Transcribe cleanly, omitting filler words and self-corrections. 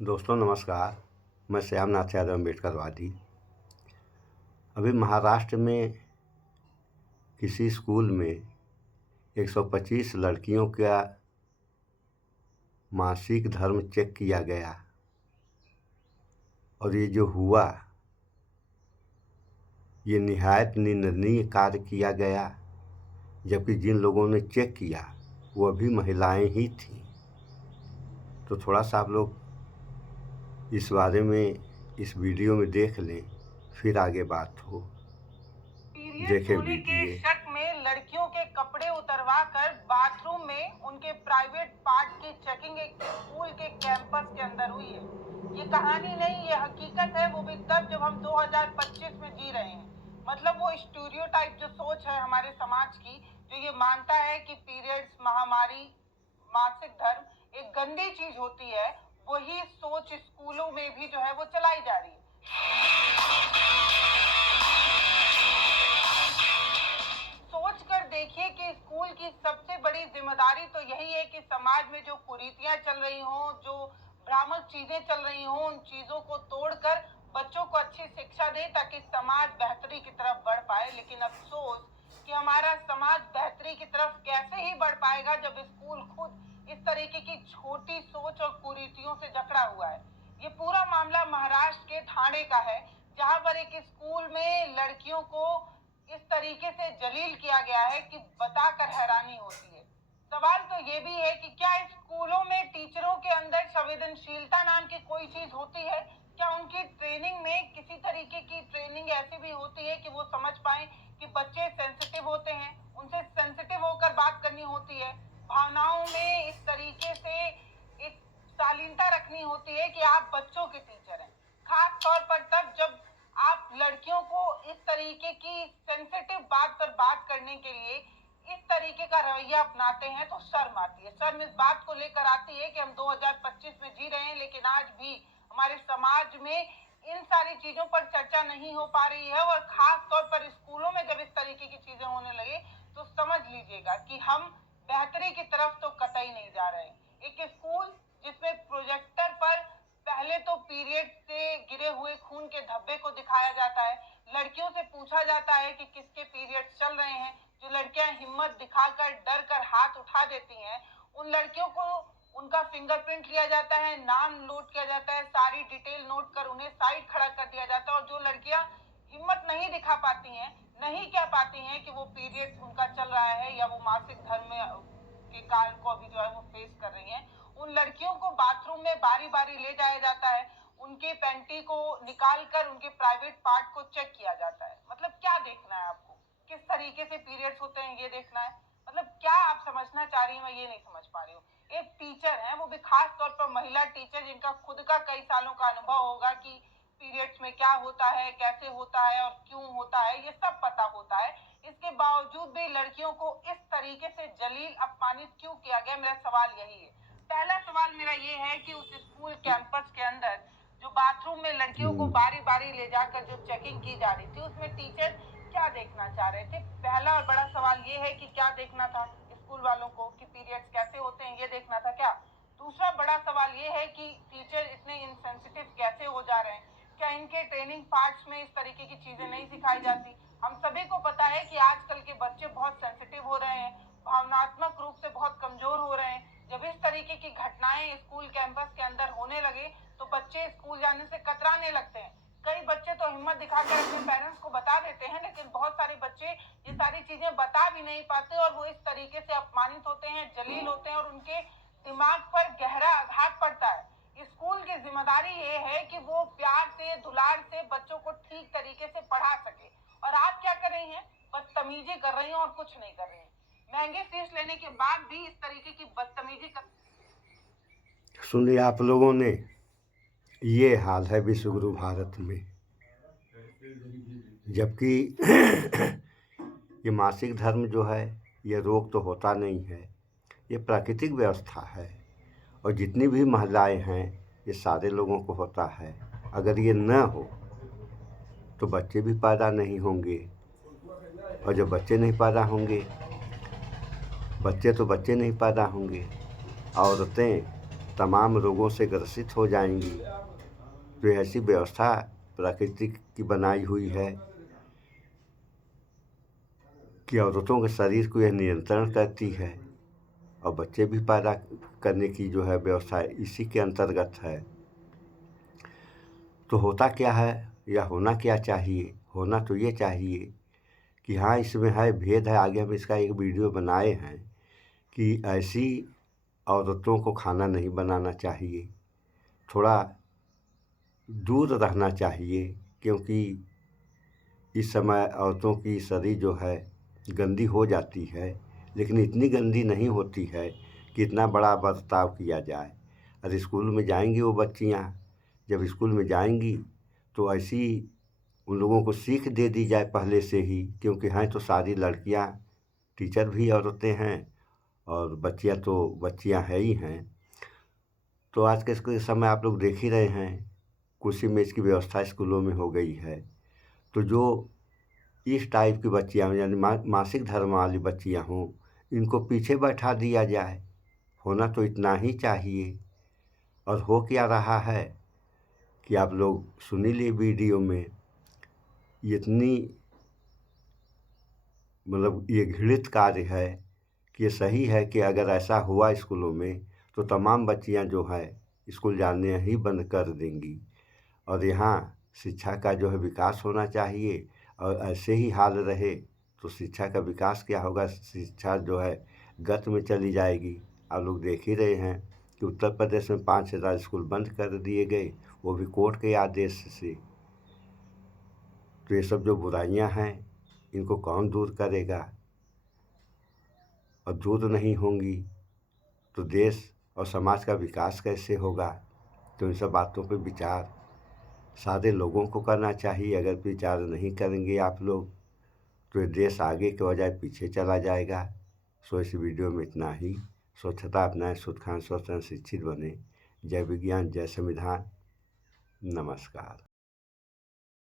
दोस्तों नमस्कार। मैं श्यामनाथ यादव अम्बेडकरवादी। अभी महाराष्ट्र में किसी स्कूल में 125 लड़कियों का मासिक धर्म चेक किया गया और ये जो हुआ ये निहायत निंदनीय कार्य किया गया, जबकि जिन लोगों ने चेक किया वो भी महिलाएं ही थीं। तो थोड़ा सा आप लोग इस बारे में इस वीडियो में देख लें, फिर आगे बात हो। देखें वीडियो। शक में लड़कियों के कपड़े उतरवा कर बाथरूम में उनके प्राइवेट पार्ट की चेकिंग एक स्कूल के कैंपस के अंदर हुई है। ये कहानी नहीं, ये हकीकत है, वो भी तब जब हम 2025 में जी रहे हैं। मतलब वो स्टीरियोटाइप जो सोच है हमारे समाज की, जो ये मानता है कि पीरियड्स, महामारी, मासिक धर्म एक गंदी चीज होती है, वही सोच स्कूलों में भी जो है वो चलाई जा रही है। सोच कर देखिए कि स्कूल की सबसे बड़ी जिम्मेदारी तो यही है कि समाज में जो कुरीतियां चल रही हों, जो भ्रामक चीजें चल रही हों, उन चीजों को तोड़कर बच्चों को अच्छी शिक्षा दे ताकि समाज बेहतरी की तरफ बढ़ पाए। लेकिन अफसोस कि हमारा समाज बेहतरी की तरफ कैसे ही बढ़ पाएगा जब स्कूल खुद इस तरीके की छोटी सोच और कुरीतियों से जकड़ा हुआ है। ये पूरा मामला महाराष्ट्र के ठाणे का है, जहां पर एक स्कूल में लड़कियों को इस तरीके से जलील किया गया है कि बताकर हैरानी होती है। सवाल तो ये भी है कि क्या स्कूलों में टीचरों के अंदर संवेदनशीलता नाम की कोई चीज होती है? क्या उनकी ट्रेनिंग में किसी तरीके की ट्रेनिंग ऐसी भी होती है कि वो समझ पाए कि बच्चे सेंसिटिव होते हैं, उनसे सेंसिटिव होकर बात करनी होती है, भावनाओं में इस तरीके से एक शालीनता रखनी होती है कि आप बच्चों के टीचर हैं। खास तौर पर तब जब आप लड़कियों को इस तरीके की सेंसिटिव बात पर बात करने के लिए इस तरीके का रवैया अपनाते हैं तो शर्म आती है। शर्म इस बात को लेकर आती है कि हम 2025 में जी रहे हैं, लेकिन आज भी हमारे समाज में इन सारी चीजों पर चर्चा नहीं हो पा रही है। और खास तौर पर स्कूलों में जब इस तरीके की चीजें होने लगे तो समझ लीजिएगा कि हम बेहतरी की तरफ तो कतई नहीं जा रहे। एक स्कूल जिसमें प्रोजेक्टर पर पहले तो पीरियड से गिरे हुए खून के धब्बे को दिखाया जाता है, लड़कियों से पूछा जाता है कि किसके पीरियड्स चल रहे हैं। जो लड़कियां हिम्मत दिखाकर डर कर हाथ उठा देती हैं, उन लड़कियों को उनका फिंगरप्रिंट लिया जाता है, नाम नोट किया जाता है, सारी डिटेल नोट कर उन्हें साइड खड़ा कर दिया जाता है। और जो लड़कियां हिम्मत नहीं दिखा पाती हैं, नहीं कह पाती हैं कि वो पीरियड्स उनका चल रहा है या वो मासिक धर्म के कारण को अभी जो है वो फेस कर रही हैं, उन लड़कियों को बाथरूम में बारी बारी ले जाया जाता है, उनके पैंटी को निकाल कर उनके प्राइवेट पार्ट को चेक किया जाता है। मतलब क्या देखना है आपको? किस तरीके से पीरियड्स होते हैं ये देखना है? मतलब क्या आप समझना चाह रही हैं, मैं ये नहीं समझ पा रही हूँ। एक टीचर है, वो भी खास तौर पर महिला टीचर, जिनका खुद का कई सालों का अनुभव होगा कि पीरियड्स में क्या होता है, कैसे होता है और क्यों होता है, ये सब पता होता है। इसके बावजूद भी लड़कियों को इस तरीके से जलील, अपमानित क्यों किया गया? मेरा सवाल यही है। पहला सवाल मेरा ये है कि उस स्कूल कैंपस के अंदर जो बाथरूम में लड़कियों को बारी बारी ले जाकर जो चेकिंग की जा रही थी, उसमें टीचर क्या देखना चाह रहे थे? पहला और बड़ा सवाल ये है कि क्या देखना था स्कूल वालों को कि पीरियड्स कैसे होते हैं, ये देखना था क्या? दूसरा बड़ा सवाल ये है कि टीचर इतने इनसेंसिटिव कैसे हो जा रहे हैं? क्या इनके ट्रेनिंग पार्ट्स में इस तरीके की चीजें नहीं सिखाई जाती? हम सभी को पता है कि आजकल के बच्चे बहुत सेंसिटिव हो रहे हैं, भावनात्मक रूप से बहुत कमजोर हो रहे हैं। जब इस तरीके की घटनाएं स्कूल कैंपस के अंदर होने लगे तो बच्चे स्कूल जाने से कतराने लगते हैं। कई बच्चे तो हिम्मत दिखाकर अपने पेरेंट्स को बता देते हैं, लेकिन बहुत सारे बच्चे ये सारी चीजें बता भी नहीं पाते और वो इस तरीके से अपमानित होते हैं, जलील होते हैं और उनके दिमाग पर गहरा आघात पड़ता है। स्कूल की जिम्मेदारी ये है कि वो प्यार से, दुलार से बच्चों को ठीक तरीके से पढ़ा सके। और आप क्या कर रही हैं? बदतमीजी कर रही हैं और कुछ नहीं कर रही हैं। महंगे फीस लेने के बाद भी इस तरीके की बदतमीजी कर। सुन लिया आप लोगों ने, ये हाल है विश्वगुरु भारत में। जबकि ये मासिक धर्म जो है ये रोग तो होता नहीं है, ये प्राकृतिक व्यवस्था है और जितनी भी महिलाएं हैं ये सारे लोगों को होता है। अगर ये न हो तो बच्चे भी पैदा नहीं होंगे और जब बच्चे नहीं पैदा होंगे, बच्चे नहीं पैदा होंगे, औरतें तमाम रोगों से ग्रसित हो जाएंगी। तो ऐसी व्यवस्था प्रकृति की बनाई हुई है कि औरतों के शरीर को यह नियंत्रण करती है और बच्चे भी पैदा करने की जो है व्यवस्था इसी के अंतर्गत है। तो होता क्या है या होना क्या चाहिए? होना तो ये चाहिए कि हाँ, इसमें है भेद है। आगे हम इसका एक वीडियो बनाए हैं कि ऐसी औरतों को खाना नहीं बनाना चाहिए, थोड़ा दूर रहना चाहिए, क्योंकि इस समय औरतों की शरीर जो है गंदी हो जाती है, लेकिन इतनी गंदी नहीं होती है कि इतना बड़ा बर्ताव किया जाए। और स्कूल में जाएंगी वो बच्चियाँ, जब स्कूल में जाएंगी तो ऐसी उन लोगों को सीख दे दी जाए पहले से ही, क्योंकि हैं तो सारी लड़कियाँ टीचर भी औरतें हैं और बच्चियाँ तो बच्चियाँ है ही हैं। तो आज के समय आप लोग देख ही रहे हैं, कुर्सी मेज की व्यवस्था स्कूलों में हो गई है। तो जो इस टाइप की बच्चियाँ यानी मासिक धर्म वाली बच्चियाँ हों, इनको पीछे बैठा दिया जाए। होना तो इतना ही चाहिए। और हो क्या रहा है कि आप लोग सुन ही लिए वीडियो में, इतनी मतलब ये घृणित कार्य है कि ये सही है कि अगर ऐसा हुआ स्कूलों में तो तमाम बच्चियां जो है स्कूल जाने ही बंद कर देंगी। और यहाँ शिक्षा का जो है विकास होना चाहिए, और ऐसे ही हाल रहे तो शिक्षा का विकास क्या होगा? शिक्षा जो है गत में चली जाएगी। आप लोग देख ही रहे हैं कि उत्तर प्रदेश में 5,000 स्कूल बंद कर दिए गए, वो भी कोर्ट के आदेश से। तो ये सब जो बुराइयां हैं इनको कौन दूर करेगा? और दूर नहीं होंगी तो देश और समाज का विकास कैसे होगा? तो इन सब बातों पे विचार सारे लोगों को करना चाहिए। अगर विचार नहीं करेंगे आप लोग तो ये देश आगे के बजाय पीछे चला जाएगा। सो इस वीडियो में इतना ही। स्वच्छता अपनाएं, शुद्ध खान, स्वस्थ रहें, शिक्षित बने। जय विज्ञान, जय संविधान। नमस्कार।